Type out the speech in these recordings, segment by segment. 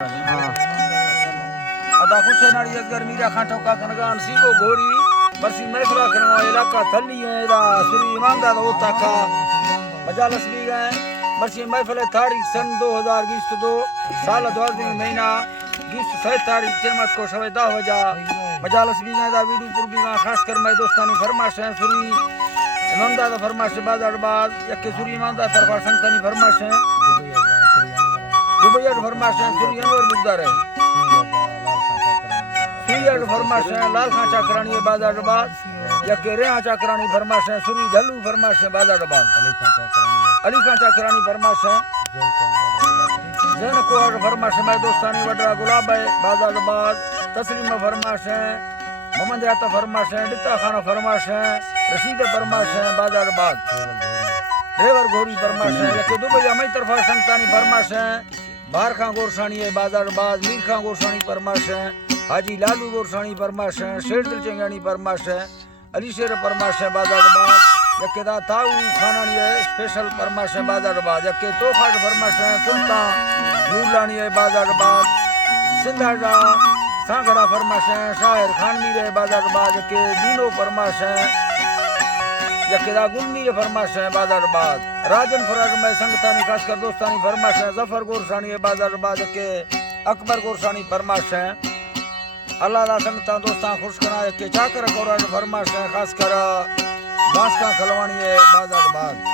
हाँ अदा खुशनाड़ी अगर मीरा खां टोका कनगान सीगो गोरी बरसी महफिला करना इलाका थली है दा श्री ईमानदार होता का मजालस भी गए बरसी महफिल तारीख सन 2022 साल 12 महीना 27 तारीख तेमत को सवे 10 बजा मजालस भी गए दा वीडियो पर भी खास कर मैं दोस्तानी फरमाश है श्री ईमानदार फरमाश बाजार बाद यके श्री ईमानदार तरफा संतनी फरमाश है दुबई फरमाश है श्री अनवर बुद्धार है सुरिया फरमाश है लाल खां चाकरानी बाजार बाद यके रेहा चाकरानी फरमाश है सुरी धलू फरमाश है बाजार बाद अली खां चाकरानी फरमाश है जैन कोहर फरमाश है दोस्तानी वडरा गुलाब है बाजार बाद तस्लीम फरमाश है मोहम्मद याता फरमाश है डिता खाना फरमाश है रशीद फरमाश है बाजार बाद ड्राइवर घोड़ी फरमाश है यके दुबई मई तरफा संतानी फरमाश है बाहर खां गोरसानी है बाजार बाद मीर खां गोरसानी फरमाश है हाजी लालू गोरसानी फरमाश है शेर दिल चंगानी फरमाश है अली शेर फरमाश है बाजार बाद यके दा ताऊ खानानी है स्पेशल फरमाश है बाजार बाद यके तोखाट फरमाश है सुल्तान नूरलानी है बाजार बाद सिंधाड़ा सांगड़ा फरमाश है शायर खानमीर है बाजार बाद यके दीनो फरमाश है यके दा गुलमीर फरमाश है बाजार बाद राजन फराज में संगतानी खासकर दोस्तानी फरमाश है जफर गोरसानी है बाजार बाद यके अकबर गोरसानी फरमाश है अल्लाह दा संगता दोस्तां खुश करा के चाकर कोरान फरमाश है खास कर बास का खलवानी है बाजार बाद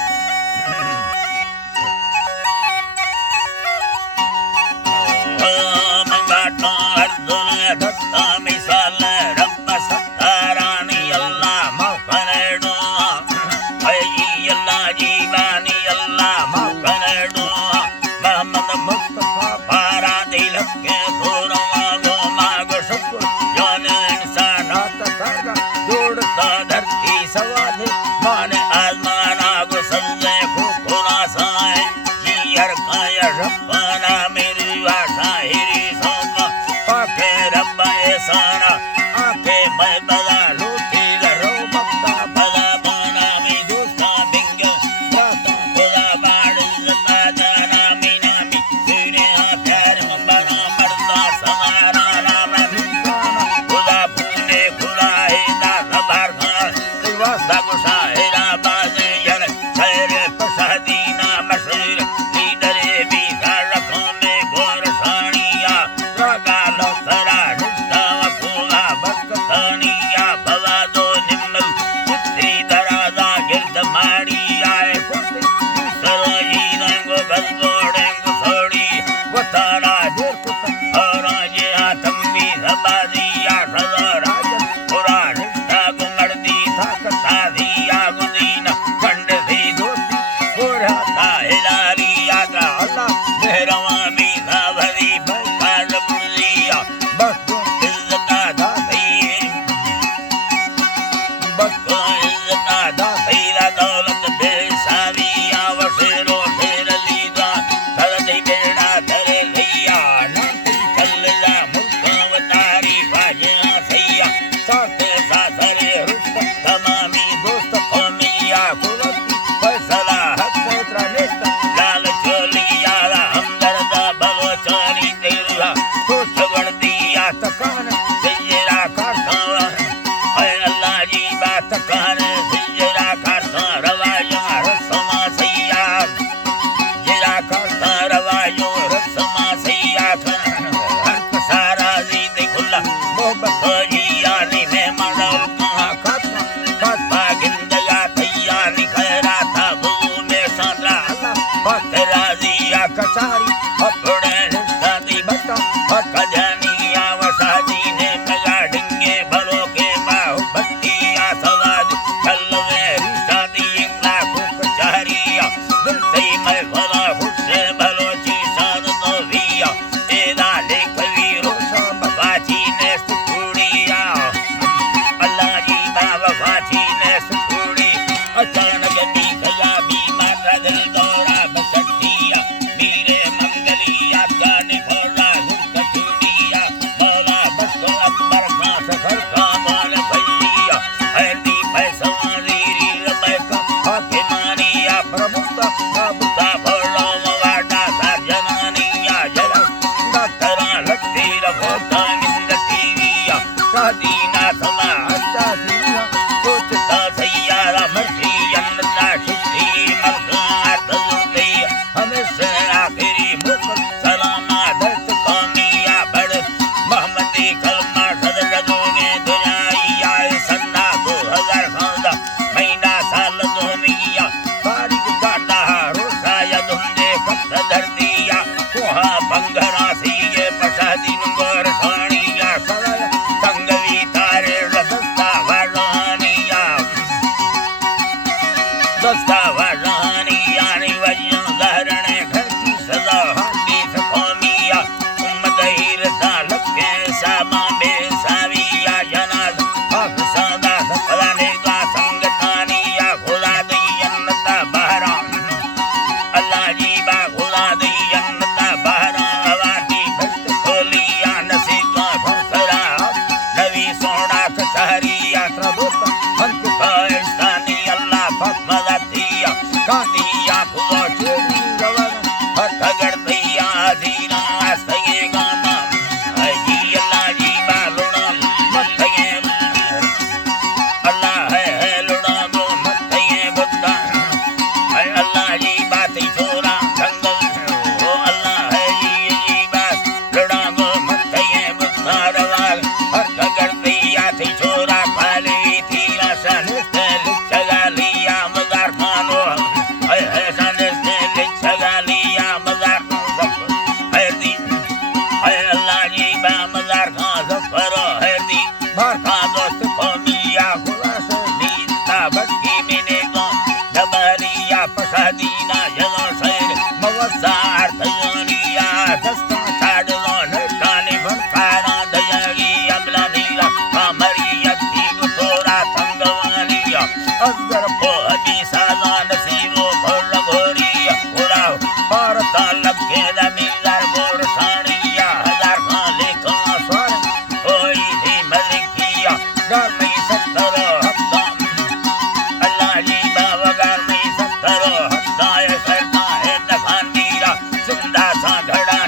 वगार में सत्तर हफ्ता अल्लाह जी बा वगार में सत्तर हफ्ता है सरता है दफान मीरा सिंधा सा घड़ा